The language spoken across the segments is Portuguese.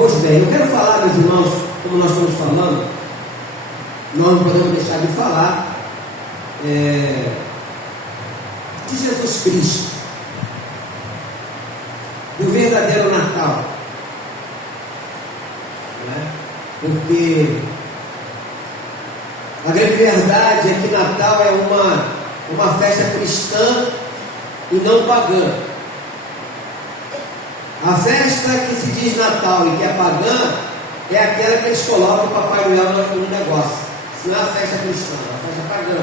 Pois bem, eu quero falar, meus irmãos, como nós estamos falando, nós não podemos deixar de falar de Jesus Cristo, do verdadeiro Natal, né? Porque a grande verdade é que Natal é uma festa cristã e não pagã. A festa que se diz Natal e que é pagã é aquela que eles colocam o Papai Noel no negócio. Isso não é a festa cristã, é a festa pagã.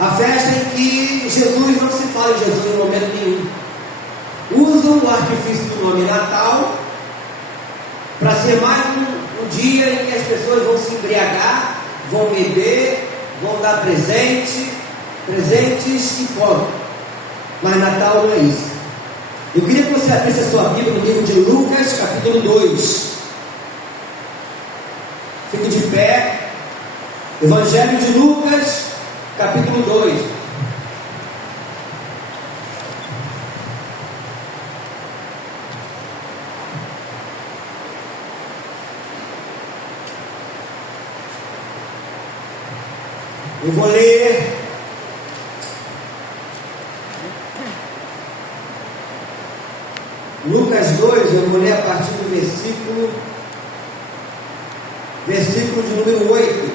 A festa em que Jesus, não se fala em Jesus em momento nenhum. Usam o artifício do nome Natal para ser mais um dia em que as pessoas vão se embriagar, vão beber, vão dar presentes e ponto. Mas Natal não é isso. Eu queria que você abrisse a sua Bíblia no livro de Lucas, capítulo 2. Fique de pé. Evangelho de Lucas, capítulo 2. Eu vou ler Lucas 2, eu vou ler a partir do versículo de número 8,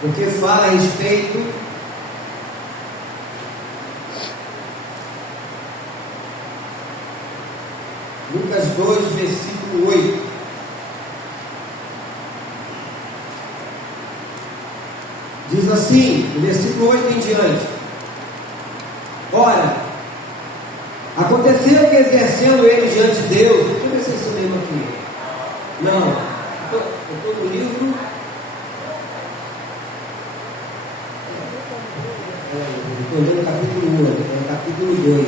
porque fala a respeito Lucas 2, versículo 8. Diz assim, do versículo 8 em diante: Ora, aconteceu que, exercendo ele diante de Deus, deixa eu ver se é isso mesmo aqui. Não, eu estou no livro. Estou lendo o capítulo 1, capítulo 2.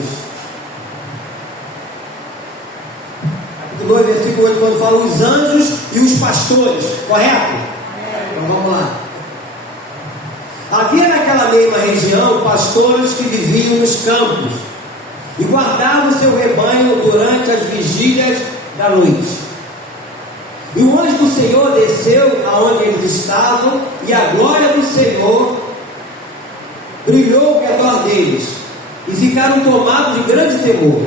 Capítulo 2, versículo 8, quando fala os anjos e os pastores, correto? Então vamos lá. Havia naquela mesma região pastores que viviam nos campos e guardavam o seu rebanho durante as vigílias da noite. E o anjo do Senhor desceu aonde eles estavam, e a glória do Senhor brilhou ao redor deles, e ficaram tomados de grande temor.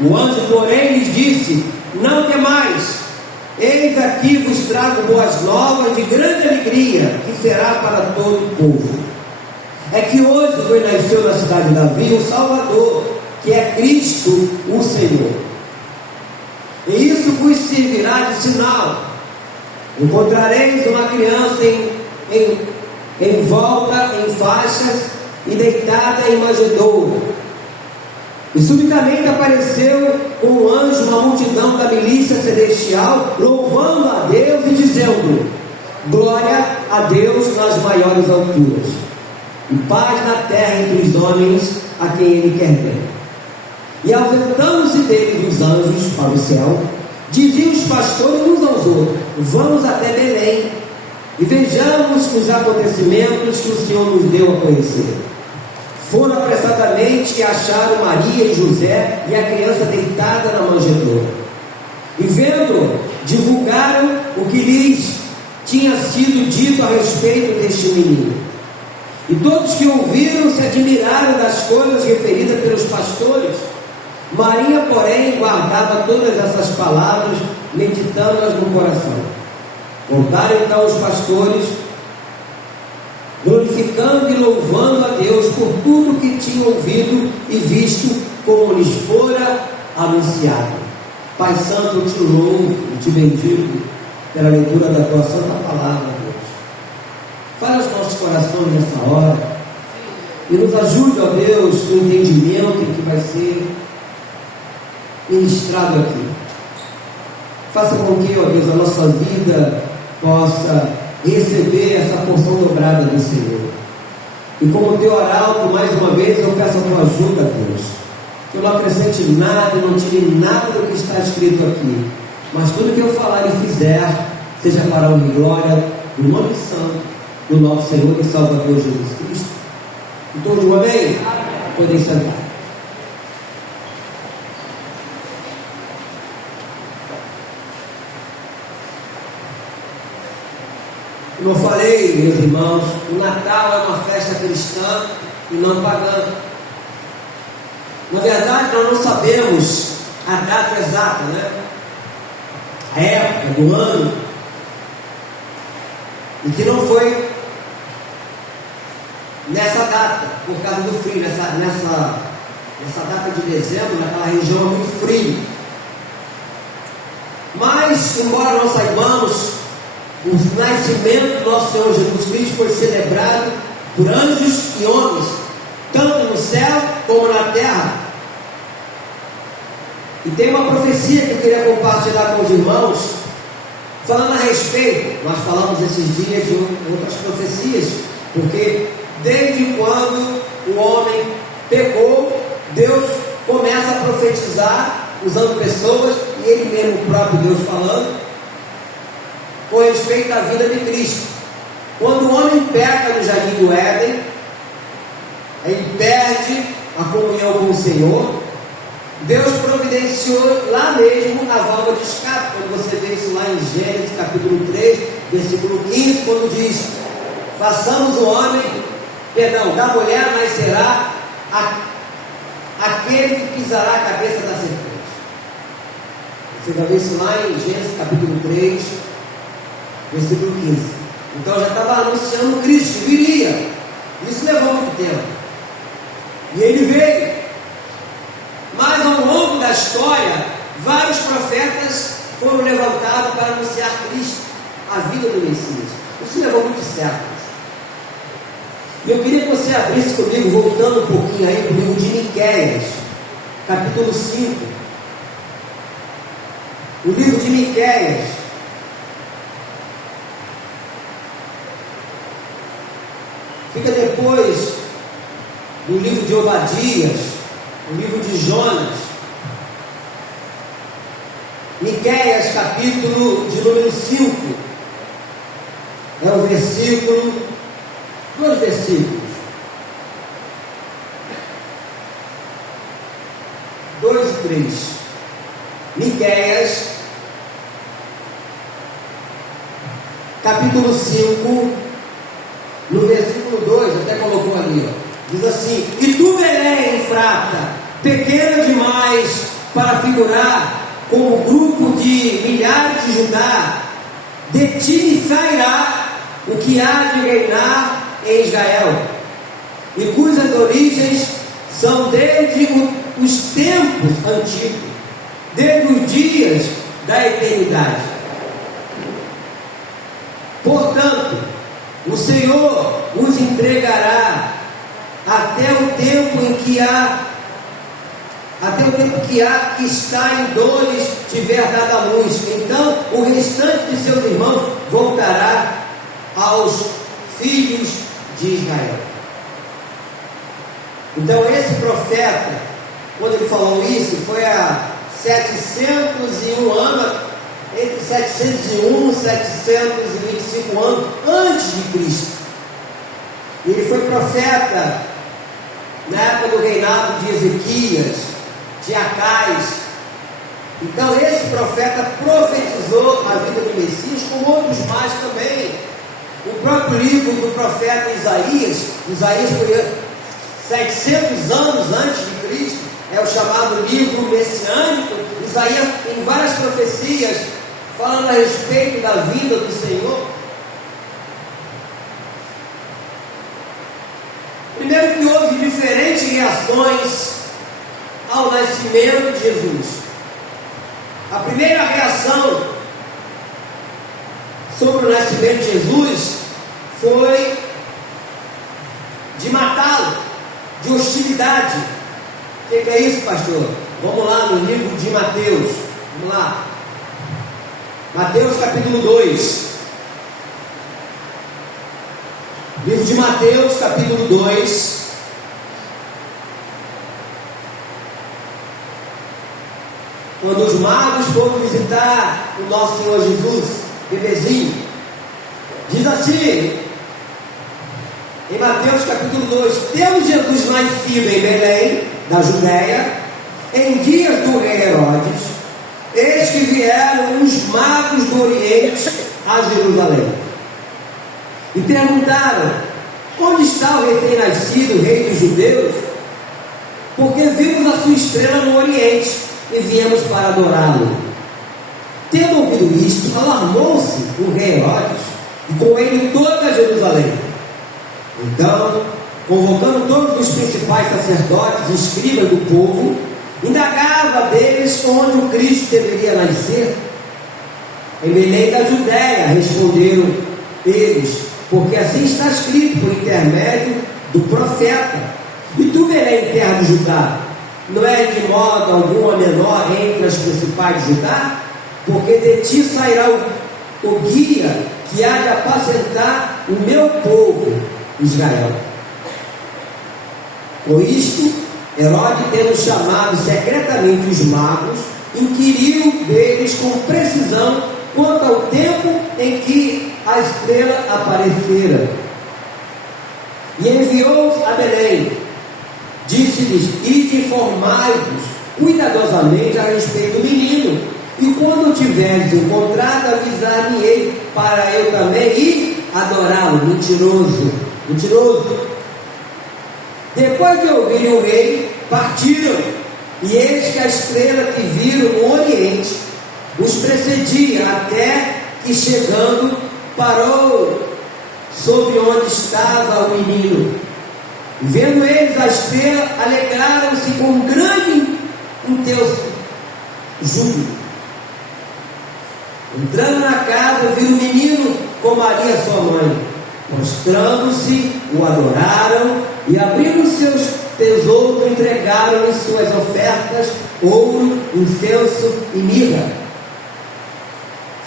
O anjo, porém, lhes disse: Não temais, eis aqui vos trago boas novas de grande alegria, que será para todo o povo. É que hoje nasceu na cidade de Davi o Salvador, que é Cristo o Senhor. E isso vos servirá de sinal: encontrareis uma criança envolta em faixas e deitada em manjedoura. E subitamente apareceu com o anjo uma multidão da milícia celestial, louvando a Deus e dizendo: Glória a Deus nas maiores alturas, e paz na terra entre os homens a quem Ele quer bem. E ausentando-se deles os anjos para o céu, diziam os pastores uns aos outros: Vamos até Belém e vejamos os acontecimentos que o Senhor nos deu a conhecer. Foram apressadamente e acharam Maria e José e a criança deitada na manjedoura. E vendo, divulgaram o que lhes tinha sido dito a respeito deste menino. E todos que ouviram se admiraram das coisas referidas pelos pastores. Maria, porém, guardava todas essas palavras, meditando-as no coração. Voltaram então os pastores, glorificando e louvando a Deus por tudo que tinham ouvido e visto, como lhes fora anunciado. Pai Santo, eu te louvo e te bendigo pela leitura da tua santa palavra, Deus. Fale aos nossos corações nessa hora e nos ajude, ó Deus, no entendimento que vai ser ministrado aqui. Faça com que, ó Deus, a nossa vida possa receber essa porção dobrada do Senhor. E como teu arauto, mais uma vez, eu peço a tua ajuda, Deus. Que eu não acrescente nada e não tire nada do que está escrito aqui, mas tudo que eu falar e fizer seja para a honra e glória do nome santo do nosso Senhor e Salvador Jesus Cristo. Então, de uma vez, podem sentar. Como eu falei, meus irmãos, o Natal é uma festa cristã e não pagã. Na verdade, nós não sabemos a data exata, né? A época do ano, e que não foi nessa data, por causa do frio, nessa data de dezembro, naquela região é muito frio. Mas, embora nós saibamos, o nascimento do nosso Senhor Jesus Cristo foi celebrado por anjos e homens, tanto no céu como na terra. E tem uma profecia que eu queria compartilhar com os irmãos, falando a respeito. Nós falamos esses dias de outras profecias, porque desde quando o homem pecou, Deus começa a profetizar, usando pessoas, e Ele mesmo, o próprio Deus falando, com respeito à vida de Cristo. Quando o homem peca no jardim do Éden, ele perde a comunhão com o Senhor. Deus providenciou lá mesmo a válvula de escape, quando você vê isso lá em Gênesis capítulo 3, versículo 15, quando diz: façamos o homem, da mulher nascerá aquele que pisará a cabeça da serpente. Você vai ver isso lá em Gênesis capítulo 3, versículo 15. Então já estava anunciando Cristo que viria. Isso levou muito tempo. E ele veio. Mas ao longo da história, vários profetas foram levantados para anunciar Cristo, a vida do Messias. Isso levou muito séculos. E eu queria que você abrisse comigo, voltando um pouquinho aí para o livro de Miqueias, capítulo 5. O livro de Miqueias, fica depois do livro de Obadias, o livro de Jonas. Miqueias, capítulo de número 5, é o versículo, 2 versículos, 2 e 3. Miqueias, capítulo 5, no versículo 2, até colocou ali, ó. Diz assim: e tu, Belém, Efrata, pequena demais para figurar como grupo de milhares de Judá, de ti sairá o que há de reinar em Israel, e cujas origens são desde os tempos antigos, desde os dias da eternidade. Portanto, o Senhor os entregará até o tempo em que que está em dores tiver dado a luz. Então o restante de seus irmãos voltará aos filhos de Israel. Então esse profeta, quando ele falou isso, foi há 701 anos, entre 701 e 725 anos antes de Cristo. Ele foi profeta na época do reinado de Ezequias, de Acais. Então esse profeta profetizou a vida do Messias, com outros mais também. O próprio livro do profeta Isaías foi 700 anos antes de Cristo, é o chamado livro messiânico. Isaías tem várias profecias falando a respeito da vida do Senhor. Primeiro que houve diferentes reações ao nascimento de Jesus. A primeira reação sobre o nascimento de Jesus foi de matá-lo, de hostilidade. O que é isso, pastor? Vamos lá no livro de Mateus. Vamos lá. Mateus capítulo 2. Livro de Mateus capítulo 2. Quando os magos foram visitar o nosso Senhor Jesus, bebezinho, diz assim, em Mateus capítulo 2: tendo Jesus nascido em Belém, da Judéia, em dias do rei Herodes, eis que vieram os magos do Oriente a Jerusalém, e perguntaram: onde está o recém-nascido rei dos judeus? Porque vimos a sua estrela no Oriente e viemos para adorá-lo. Tendo ouvido isto, alarmou-se o rei Herodes e com ele toda Jerusalém. Então, convocando todos os principais sacerdotes e escribas do povo, indagava deles onde o Cristo deveria nascer. Em Belém da Judéia, responderam eles, porque assim está escrito por intermédio do profeta: e tu, Belém, terra de Judá, não é de modo algum a menor entre as principais de Judá? Porque de ti sairá o guia que há de apacentar o meu povo Israel. Com isto, Herodes, tendo chamado secretamente os magos, inquiriu deles com precisão quanto ao tempo em que a estrela aparecera. E enviou-os a Belém. Disse-lhes: ide informai-vos cuidadosamente a respeito do menino, e quando o tiveres encontrado, avisar-me-ei para eu também ir adorá-lo. Mentiroso. Depois de ouvirem o rei, partiram, e eis que a estrela que viram no Oriente os precedia, até que, chegando, parou sobre onde estava o menino. E vendo eles a estrela, alegraram-se com grande júbilo. Entrando na casa, viram o menino com Maria sua mãe. Mostrando-se, o adoraram, e abrindo seus tesouros, entregaram-lhe suas ofertas: ouro, incenso e mirra.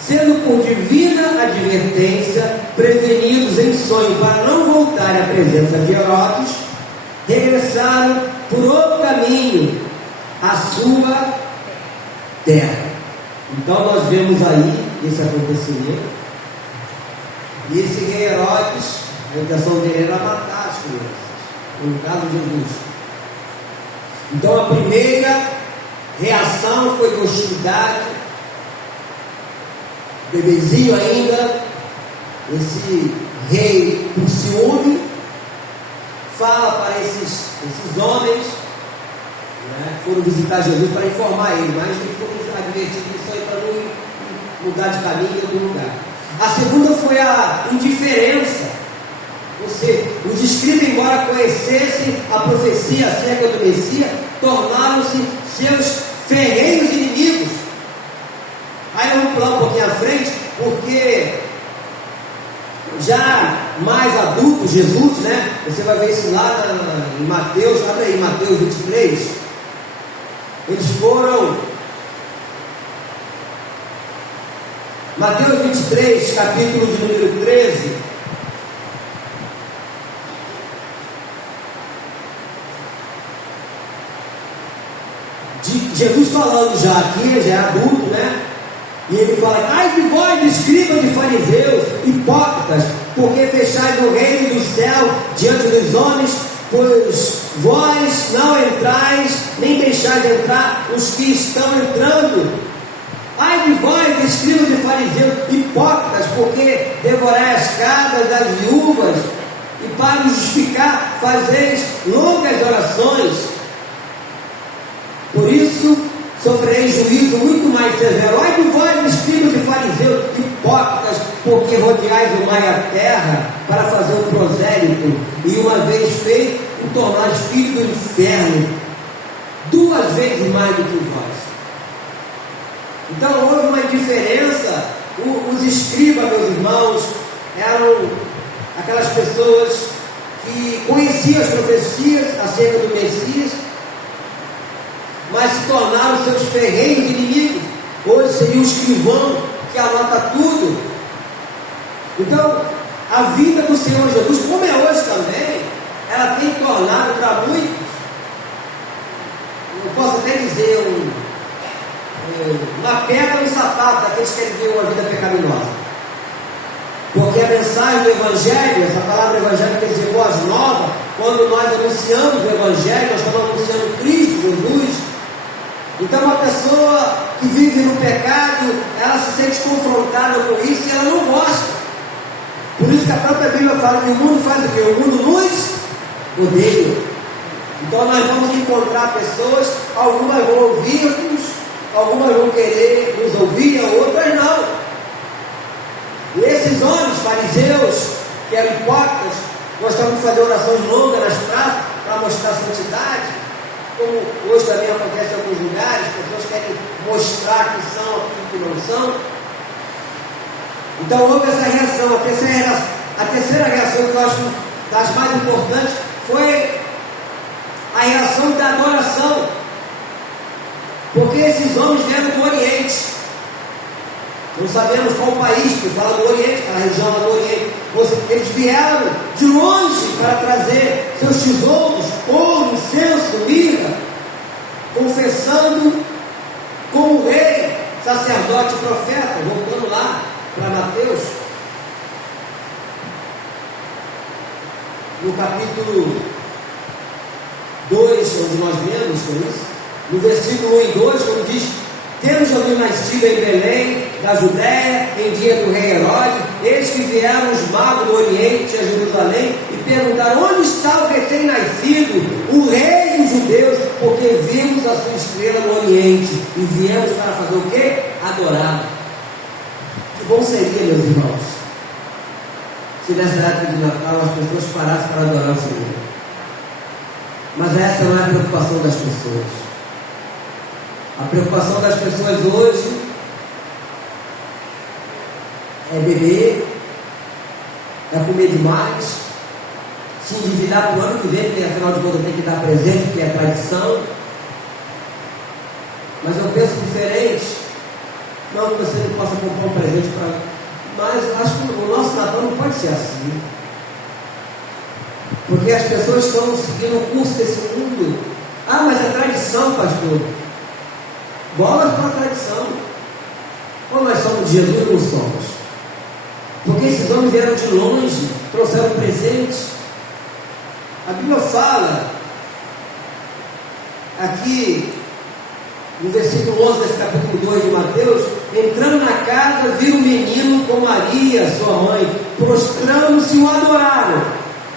Sendo por divina advertência prevenidos em sonho para não voltarem à presença de Herodes, regressaram por outro caminho à sua terra. Então nós vemos aí esse acontecimento. E esse rei Herodes, a intenção dele era matar as crianças, no caso de Jesus. Então a primeira reação foi de hostilidade. Bebezinho ainda, esse rei, por ciúme, fala para esses homens, né, que foram visitar Jesus para informar ele, mas eles foram advertidos disso aí para não mudar de caminho em outro lugar. A segunda foi a indiferença, ou seja, os escribas, embora conhecessem a profecia acerca do Messias, tornaram-se seus ferrenhos inimigos. Aí vamos pular um pouquinho à frente, porque já mais adulto, Jesus, né? Você vai ver isso lá em Mateus, abre aí, Mateus 23. Eles foram, Mateus 23, capítulo de número 13. Jesus falando já aqui, já é adulto, né? E ele fala: ai de vós, escribas e fariseus, hipócritas, porque fechais o reino do céu diante dos homens, pois vós não entrais, nem deixais entrar os que estão entrando. Ai de vós, escribas e fariseus, hipócritas, porque devorais as casas das viúvas, e para justificar fazeis longas orações. Por isso sofrereis juízo muito mais severo. Ai de vós, escribas e fariseus, hipócritas, porque rodeais o mar e a terra para fazer um prosélito, e uma vez feito, o tornais filho do inferno, duas vezes mais do que vós. Então houve uma diferença. Os escribas, meus irmãos, eram aquelas pessoas que conheciam as profecias acerca do Messias, mas se tornaram seus ferrenhos inimigos. Hoje seria o escrivão que anota tudo. Então, a vida do Senhor Jesus, como é hoje também, ela tem tornado para muitos, eu posso até dizer, uma pedra no sapato daqueles que querem viver uma vida pecaminosa. Porque a mensagem do Evangelho, essa palavra Evangelho quer dizer boas novas. Quando nós anunciamos o Evangelho, nós estamos anunciando Cristo, Jesus. Então uma pessoa que vive no pecado, ela se sente confrontada com isso e ela não gosta. Por isso isso que a própria Bíblia fala que o mundo faz o quê? O mundo nos odeia. Então nós vamos encontrar pessoas, algumas vão ouvir-nos, algumas vão querer nos ouvir, outras não. E esses homens, fariseus, que eram hipócritas, gostavam de fazer orações longas nas praças para mostrar santidade, como hoje também acontece em alguns lugares, pessoas querem mostrar que são aquilo que não são. Então houve essa reação. A terceira reação, que eu acho das mais importantes, foi a reação da adoração, porque esses homens vieram do Oriente. Não sabemos qual país, que fala do Oriente, aquela região do Oriente. Eles vieram de longe para trazer seus tesouros, ouro, incenso, mirra, confessando como rei, sacerdote e profeta. Voltando lá para Mateus, no capítulo 2, onde nós lemos isso, no versículo 1 e 2, quando diz: tendo Jesus nascido em Belém, da Judéia, em dia do rei Herodes, eis que vieram os magos do Oriente a Jerusalém e perguntaram: onde está o recém-nascido, o rei dos judeus? Porque vimos a sua estrela no Oriente e viemos para fazer o quê? Adorar. Que bom seria, meus irmãos, se nessa época de Natal as pessoas parassem para adorar o Senhor. Mas essa não é a preocupação das pessoas. A preocupação das pessoas hoje é beber, é comer demais, se endividar para o ano que vem, porque afinal de contas tem que dar presente, que é tradição. Mas eu penso diferente. Não que você não possa comprar um presente para... Mas acho que o nosso Natal não pode ser assim. Porque as pessoas estão seguindo o curso desse mundo. Ah, mas é tradição, pastor. Bolas para a tradição. Ou nós somos de Jesus ou não somos? Porque esses homens vieram de longe, trouxeram presentes. A Bíblia fala aqui no versículo 11 desse capítulo 2 de Mateus: entrando na casa, viram um menino com Maria, sua mãe, prostrando-se e o adoraram,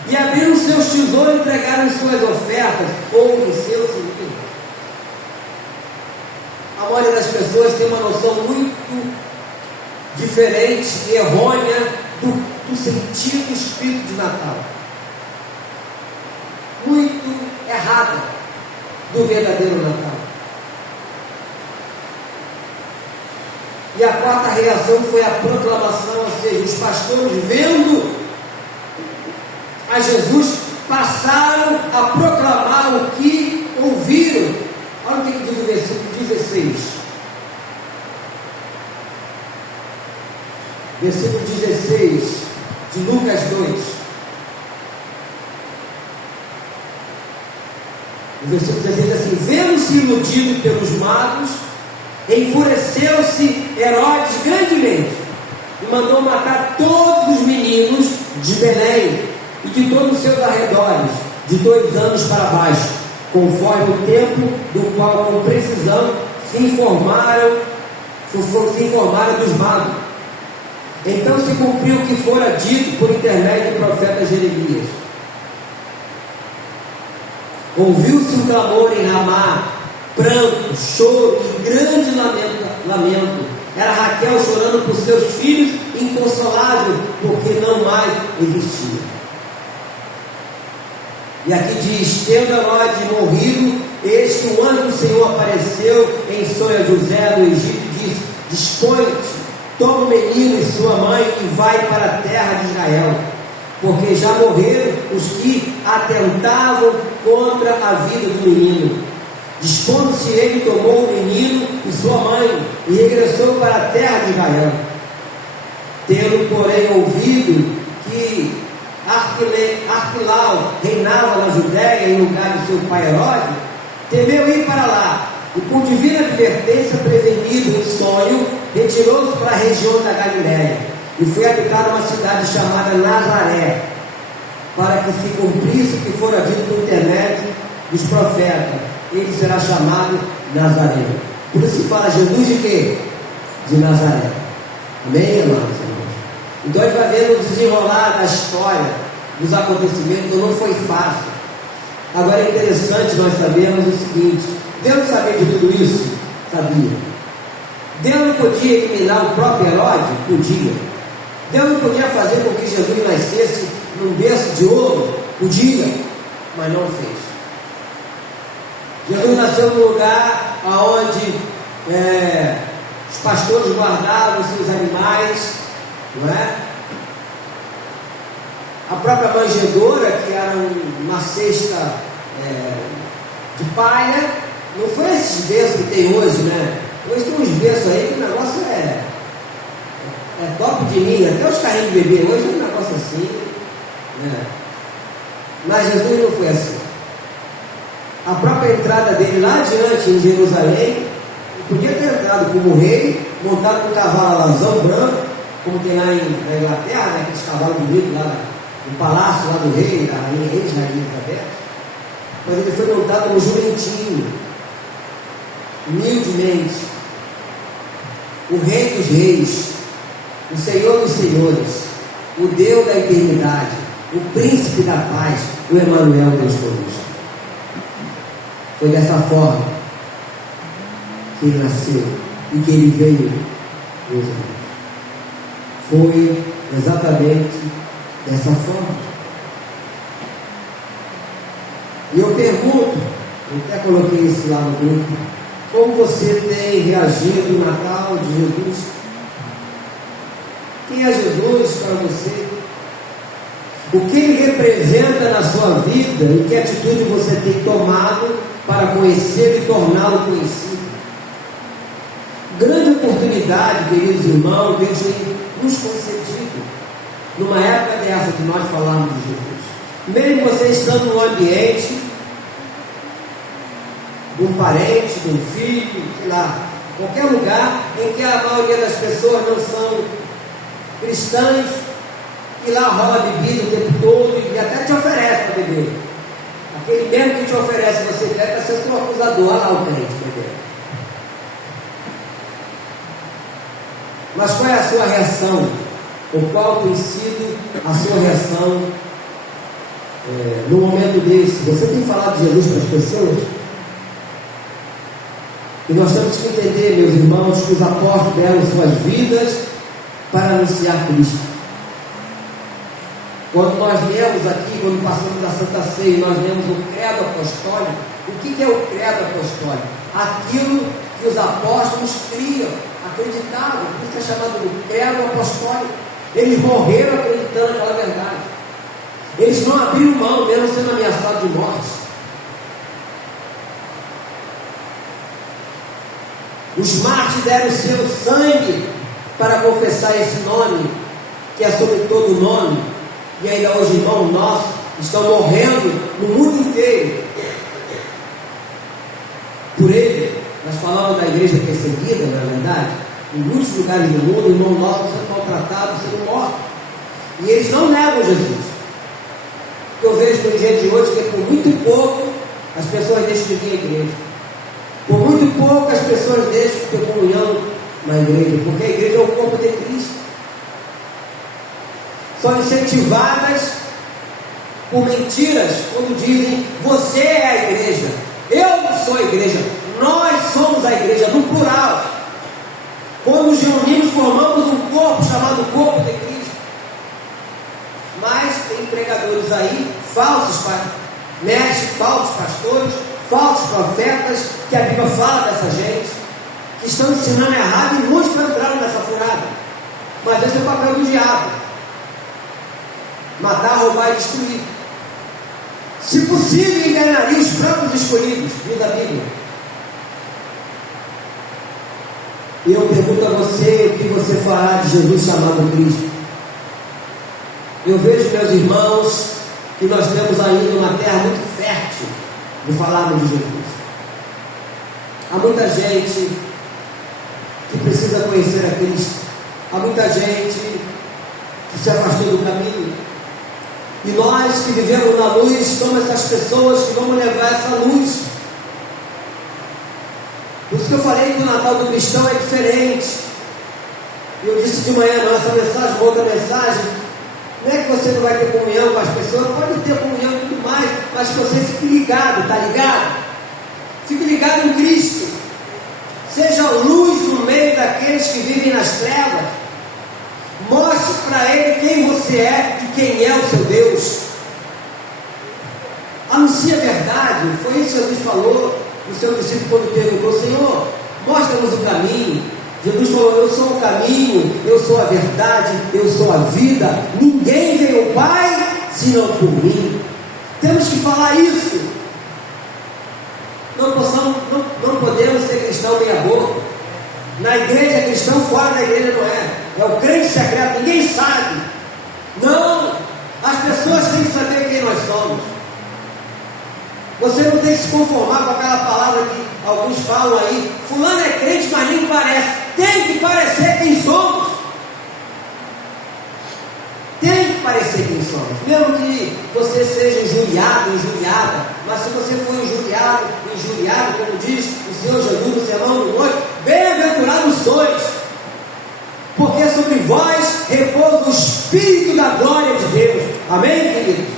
e abriram seus tesouros e entregaram suas ofertas, ouro, incenso e vinho. A maioria das pessoas tem uma noção muito diferente e errônea do sentido do espírito de Natal, muito errada do verdadeiro Natal. E a quarta reação foi a proclamação, ou seja, os pastores, vendo a Jesus, passaram a proclamar o que ouviram. Olha o que diz o versículo 16. Versículo 16 de Lucas 2. O versículo 16 diz assim: vendo-se iludido pelos magos, enfureceu-se Herodes grandemente e mandou matar todos os meninos de Belém e de todos os seus arredores, de 2 anos para baixo, conforme o tempo do qual com precisão se informaram dos magos. Então se cumpriu o que fora dito por intermédio do profeta Jeremias. Ouviu-se um clamor em Ramá, pranto, choro e grande lamento. Era Raquel chorando por seus filhos, inconsolável, porque não mais existia. E aqui diz: tendo Herodes morrido, eis que o anjo do Senhor apareceu em sonho a José do Egito e disse: dispõe-te, toma o menino e sua mãe e vai para a terra de Israel, porque já morreram os que atentavam contra a vida do menino. Dispondo-se ele, tomou o menino e sua mãe e regressou para a terra de Israel. Tendo, porém, ouvido que Arquilau reinava na Judéia em lugar de seu pai Herodes, temeu ir para lá, e por divina advertência, prevenido em sonho, retirou-se para a região da Galiléia e foi habitar uma cidade chamada Nazaré, para que se cumprisse o que fora dito por intermédio dos profetas: ele será chamado Nazareno. Por isso se fala Jesus de quê? De Nazaré. Amém, amados irmãos? Então a gente vai vendo o desenrolar da história, dos acontecimentos, então não foi fácil. Agora é interessante nós sabermos o seguinte: Deus sabia de tudo isso? Sabia. Deus não podia eliminar o próprio Herodes? Podia. Deus não podia fazer com que Jesus nascesse num berço de ouro? Podia, mas não fez. Jesus nasceu num lugar onde os pastores guardavam seus animais, não é? A própria manjedoura, que era uma cesta de palha, não foi esses berços que tem hoje, né? Hoje tem uns berços aí que o negócio é top de linha, até os carrinhos de bebê hoje é um negócio assim, né? Mas Jesus não foi assim. A própria entrada dele lá adiante em Jerusalém, ele podia ter entrado como rei, montado com um cavalo alazão branco, como tem lá na Inglaterra, né? Aqueles cavalos bonitos lá no palácio lá do rei, da rainha Elizabeth. Mas ele foi montado como jumentinho, humildemente, o rei dos reis, o Senhor dos senhores, o Deus da eternidade, o príncipe da paz, o Emanuel, Deus conosco. Foi dessa forma que ele nasceu e que ele veio, meus irmãos. Foi exatamente dessa forma. E eu pergunto, eu até coloquei isso lá no grupo: como você tem reagido no Natal de Jesus? Quem é Jesus para você? O que ele representa na sua vida e que atitude você tem tomado para conhecer e torná-lo conhecido? Grande oportunidade, queridos irmãos, Deus tem nos concedido numa época dessa que nós falamos de Jesus. Mesmo você estando no ambiente de um parente, de um filho, sei lá, qualquer lugar em que a maioria das pessoas não são cristãs, e lá rola bebida o tempo todo e até te oferece para beber. Aquele mesmo que te oferece você bebe, está sendo um acusador. Olha lá o crente bebendo. Mas qual é a sua reação? Ou qual tem sido a sua reação no momento desse? Você tem falado de Jesus para as pessoas? E nós temos que entender, meus irmãos, que os apóstolos deram suas vidas para anunciar Cristo. Quando nós lemos aqui, quando passamos da Santa Ceia, nós lemos o credo apostólico. O que é o credo apostólico? Aquilo que os apóstolos criam, acreditavam. Por isso é chamado de credo apostólico. Eles morreram acreditando naquela verdade. Eles não abriram mão, mesmo sendo ameaçados de morte. Os mártires deram seu sangue para confessar esse nome, que é sobre todo nome. E ainda hoje, irmãos nossos estão morrendo no mundo inteiro por ele. Nós falamos da igreja perseguida, na verdade, em muitos lugares do mundo, irmãos nossos sendo maltratados, sendo mortos. E eles não negam Jesus. O que eu vejo no dia de hoje é que por muito pouco as pessoas deixam de vir à igreja. Por muito pouco as pessoas deixam de ter comunhão na igreja, porque a igreja é o corpo de Cristo. São incentivadas por mentiras quando dizem: você é a igreja, eu não sou a igreja, nós somos a igreja, no plural. Quando nos reunimos, formamos um corpo chamado corpo de Cristo. Mas tem pregadores aí, falsos mestres, falsos pastores, falsos profetas, que a Bíblia fala dessa gente, que estão ensinando errado, e muitos entraram nessa furada. Mas esse é o papel do diabo: matar, roubar e destruir. Se possível, enganaria os próprios escolhidos, diz a Bíblia. E eu pergunto a você: o que você fará de Jesus chamado Cristo? Eu vejo, meus irmãos, que nós temos ainda uma terra muito fértil de falarmos de Jesus. Há muita gente que precisa conhecer a Cristo. Há muita gente que se afastou do caminho. E nós que vivemos na luz somos essas pessoas que vamos levar essa luz. Por isso que eu falei que o Natal do cristão é diferente. Eu disse de manhã na nossa mensagem, uma outra mensagem, não é que você não vai ter comunhão com as pessoas, pode ter comunhão e tudo mais, mas que você fique ligado, está ligado? Fique ligado em Cristo. Seja luz no meio daqueles que vivem nas trevas. Mostre para ele quem você é e quem é o seu Deus. Anuncie a verdade. Foi isso que Jesus falou no seu discípulo quando perguntou: Senhor, mostra-nos o caminho. Jesus falou: eu sou o caminho, eu sou a verdade, eu sou a vida. Ninguém vem ao Pai senão por mim. Temos que falar isso. Não podemos ser cristão meia boca. Na igreja é cristão, fora da igreja não é. É o crente secreto, ninguém sabe. Não, as pessoas têm que saber quem nós somos. Você não tem que se conformar com aquela palavra que alguns falam aí: fulano é crente, mas nem parece. Tem que parecer quem somos. Tem que parecer quem somos. Mesmo que você seja injuriado, injuriada, mas se você for injuriado, como diz o Senhor Jesus no Sermão do Monte, bem-aventurados sois, porque sobre vós repousa o Espírito da glória de Deus. Amém, queridos?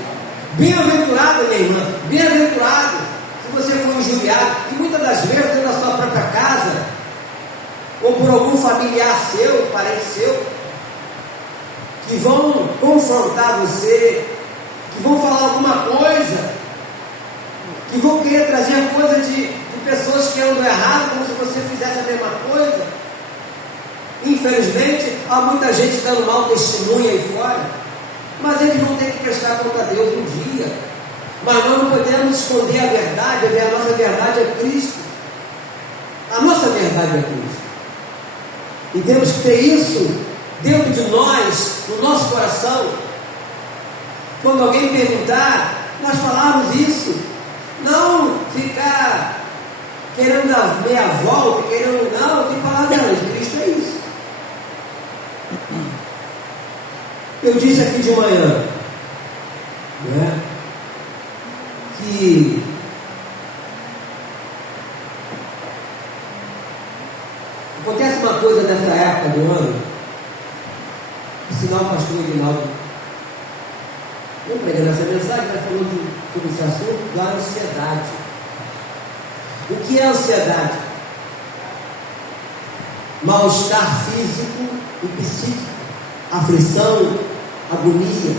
Bem-aventurado, minha irmã, bem-aventurado se você for injuriado, e muitas das vezes dentro da sua própria casa, ou por algum familiar seu, parente seu, que vão confrontar você, que vão falar alguma coisa, que vão querer trazer coisa de pessoas que andam errado, como se você fizesse a mesma coisa. Infelizmente, há muita gente dando mau testemunho aí fora, mas eles vão ter que prestar conta a Deus um dia. Mas nós não podemos esconder a verdade. A nossa verdade é Cristo. A nossa verdade é Cristo. E temos que ter isso dentro de nós, no nosso coração. Quando alguém perguntar, nós falarmos isso. Não ficar querendo dar meia volta, não, tem que falar dela, de Cristo é isso. Eu disse aqui de manhã, né, que acontece uma coisa nessa época do ano, ensinar o pastor Edinaldo, eu pregando essa mensagem, nós falamos sobre esse assunto da ansiedade. O que é ansiedade? Mal-estar físico e psíquico, aflição, agonia,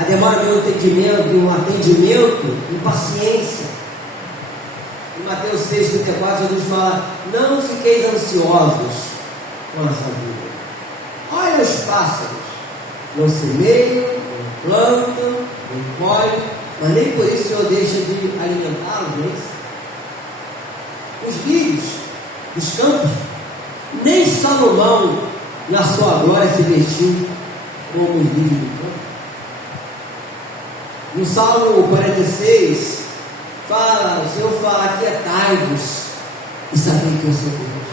a demora de um atendimento, impaciência. Em Mateus 6,34, Jesus fala: não fiqueis ansiosos com essa vida. Olha os pássaros, não semeiam, não plantam, não colhem, mas nem por isso o Senhor deixa de alimentá-los, não é isso? Os lírios dos campos, nem Salomão na sua glória se vestiu como os lírios do campo. No Salmo 46 o Senhor fala: aquietai-vos e sabei que eu sou Deus.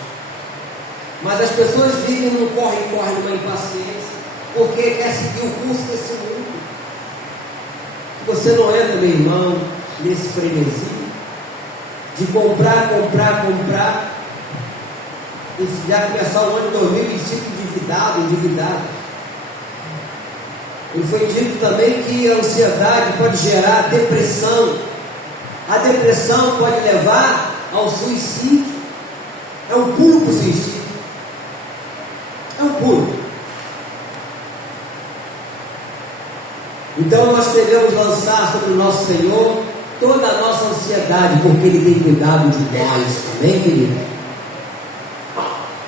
Mas as pessoas vivem no corre-corre, numa impaciência, porque quer seguir o curso desse mundo. Você não entra, meu irmão, nesse frenesi de comprar, e já começar o ano de 2025 endividado. E foi dito também que a ansiedade pode gerar depressão. A depressão pode levar ao suicídio. É um pulo para o suicídio. É um pulo. Então nós devemos lançar sobre o nosso Senhor toda a nossa ansiedade, porque Ele tem cuidado de nós. Amém, querido?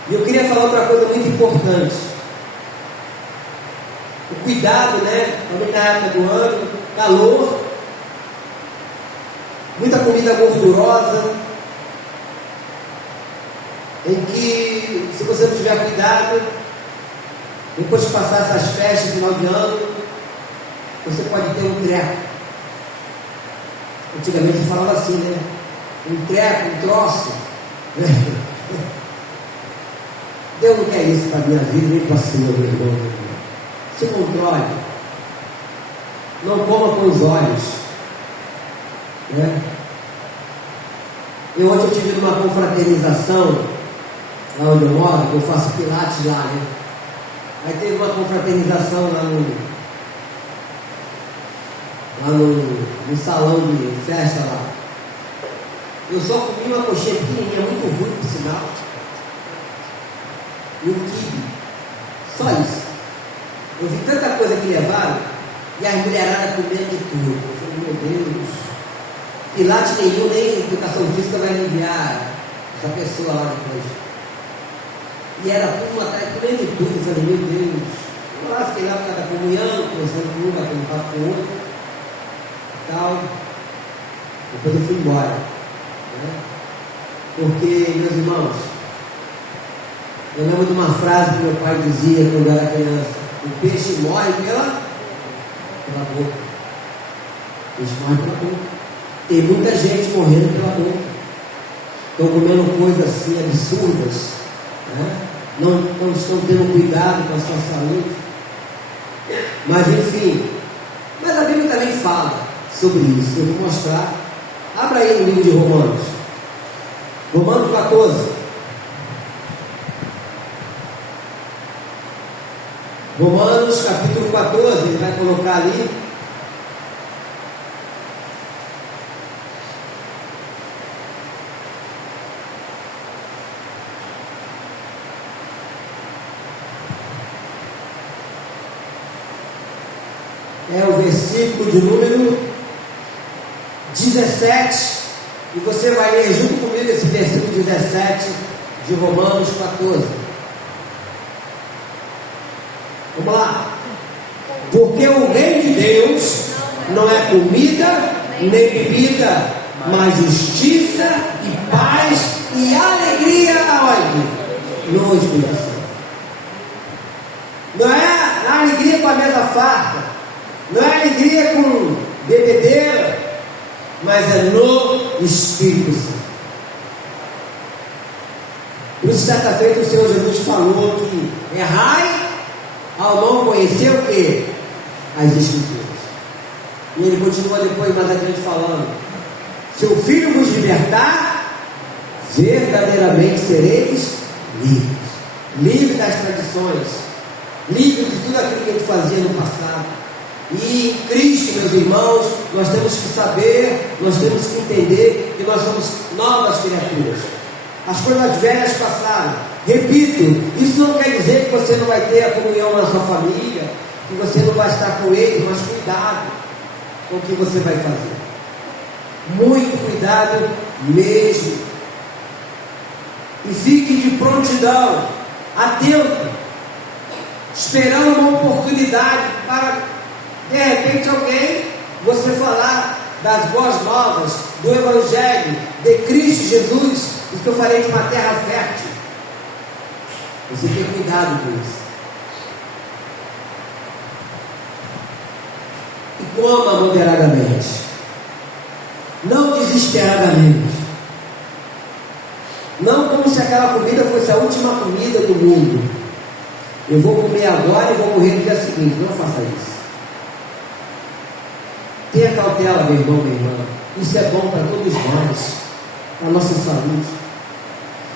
E eu queria falar outra coisa muito importante. O cuidado, né? Também na época do ano, calor, muita comida gordurosa, em que, se você não tiver cuidado, depois de passar essas festas, final de ano, você pode ter um treco. Antigamente se falava assim, né? Um treco, um troço. Deus não quer isso para a minha vida, nem para a sua, meu irmão. Se controle. Não coma com os olhos. Né? Ontem eu tive uma confraternização lá onde eu moro, eu faço pilates lá, né? Aí teve uma confraternização lá no salão de festa lá. Eu só comi uma coxinha pequenininha, muito ruim por sinal, e um quibe, só isso. Eu vi tanta coisa que levaram, e as mulheradas comendo de tudo. Eu falei, meu Deus, pilates nenhum, nem educação física vai aliviar essa pessoa lá depois. E era tudo atrás, comendo de tudo. Eu falei, meu Deus. Eu lá fiquei lá por causa da comunhão, conversando com um, batendo papo com o outro e tal. Depois eu fui embora, né? Porque, meus irmãos, eu lembro de uma frase que meu pai dizia quando eu era criança: o peixe morre pela boca. O peixe morre pela boca. Tem muita gente morrendo pela boca. Estão comendo coisas assim absurdas, né? Não estão tendo cuidado com a sua saúde. Mas enfim, mas a Bíblia também fala sobre isso. Eu vou mostrar. Abra aí no livro de Romanos. Romanos 14. Romanos capítulo 14, ele vai colocar ali. É o versículo de número 17, e você vai ler junto comigo esse versículo 17 de Romanos 14. Vamos lá. Porque o reino de Deus não é comida nem bebida, mas justiça e paz e alegria aonde? No Espírito Santo. Não é a alegria com a mesa farta, não é alegria com bebedeira, mas é no Espírito Santo. Por isso, certa feita, o Senhor Jesus falou que errai ao não conhecer o que? As Escrituras. E ele continua depois, mais adiante, falando: se o Filho vos libertar, verdadeiramente sereis livres. Livre das tradições, livre de tudo aquilo que a gente fazia no passado. E em Cristo, meus irmãos, nós temos que saber, nós temos que entender que nós somos novas criaturas. As coisas velhas passaram. Repito, isso não quer dizer que você não vai ter a comunhão na sua família, que você não vai estar com eles, mas cuidado com o que você vai fazer. Muito cuidado mesmo. E fique de prontidão, atento, esperando uma oportunidade para, de repente, alguém, você falar das boas novas, do Evangelho, de Cristo Jesus, e que eu farei de uma terra fértil. Você tem cuidado com isso. E coma moderadamente, não desesperadamente, não como se aquela comida fosse a última comida do mundo. Eu vou comer agora e vou morrer no dia seguinte. Não faça isso. Tenha cautela, meu irmão, minha irmã. Isso é bom para todos nós, para a nossa saúde.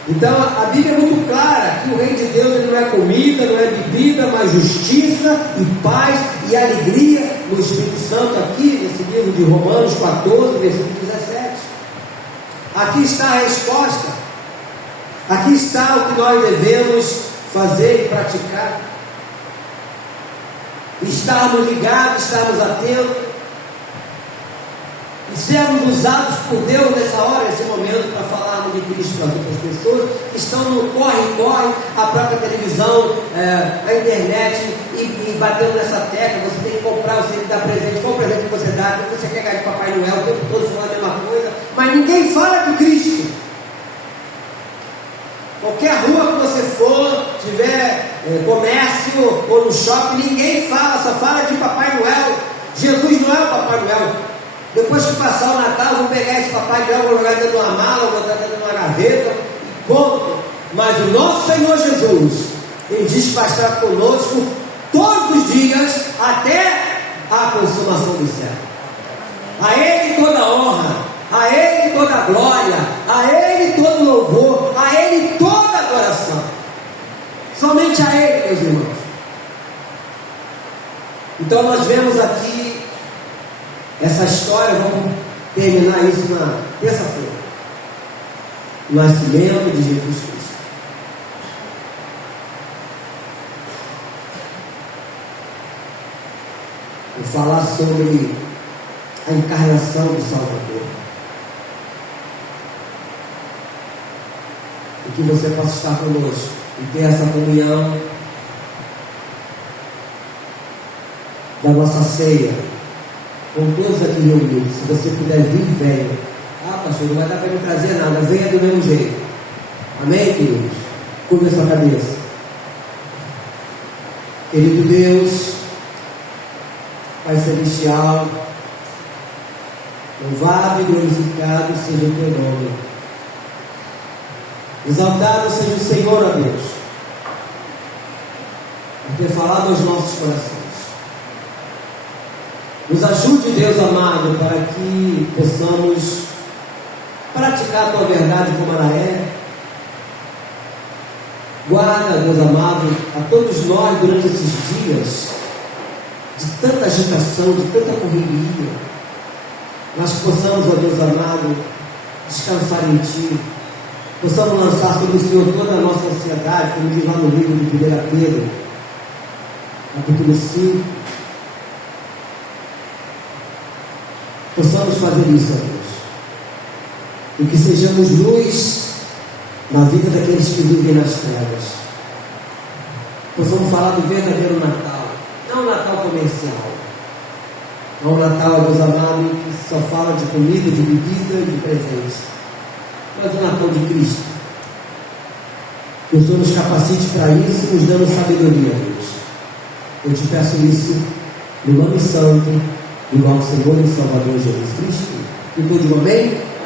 Então a Bíblia é muito clara que o reino de Deus ele não é comida, não é bebida, mas justiça e paz e alegria no Espírito Santo, aqui nesse livro de Romanos 14, versículo 17. Aqui está a resposta, aqui está o que nós devemos fazer e praticar. Estarmos ligados, estarmos atentos e sermos usados por Deus nessa hora, nesse momento, para falarmos de Cristo para outras pessoas que estão no corre-corre, a própria televisão, a internet, e batendo nessa tecla. Você tem que comprar, você tem que dar presente. Qual o presente que você dá? Você quer ganhar de Papai Noel, o tempo todo falando a mesma coisa, mas ninguém fala de Cristo. Qualquer rua que você for, tiver comércio ou no shopping, ninguém fala, só fala de Papai Noel. Jesus não é o Papai Noel. Depois que passar o Natal, vou pegar esse Papai Noel, vou jogar dentro de uma mala, vou botar dentro de uma gaveta, e ponto. Mas o nosso Senhor Jesus, Ele diz que vai estar conosco todos os dias, até a consumação do céu. A Ele toda honra, a Ele toda glória, a Ele todo louvor, a Ele toda adoração. Somente a Ele, meus irmãos. Então nós vemos aqui essa história, vamos terminar isso na terça-feira. O nascimento de Jesus Cristo. Vou falar sobre a encarnação do Salvador. E que você possa estar conosco e ter essa comunhão da nossa ceia com todos aqui reunidos. Se você puder vir, venha. Ah, pastor, não vai dar para me trazer nada, venha do mesmo jeito. Amém, queridos? Curva a sua cabeça. Querido Deus, Pai Celestial, louvado e glorificado seja o teu nome. Exaltado seja o Senhor, ó Deus, por ter falado aos nossos corações. Nos ajude, Deus amado, para que possamos praticar a tua verdade como ela é. Guarda, Deus amado, a todos nós durante esses dias de tanta agitação, de tanta correria, nós possamos, ó Deus amado, descansar em Ti, possamos lançar sobre o Senhor toda a nossa ansiedade, como diz lá no livro de 1 Pedro, capítulo 5. Possamos fazer isso, ó Deus, e que sejamos luz na vida daqueles que vivem nas trevas. Possamos falar do verdadeiro Natal, não o Natal comercial, não o Natal, Deus amado, que só fala de comida, de bebida e de presentes, mas o Natal de Cristo. Que o Senhor nos capacite para isso, nos dando sabedoria, Deus. Eu te peço isso no nome santo do nosso Senhor e Salvador Jesus Cristo. E todo mundo amém?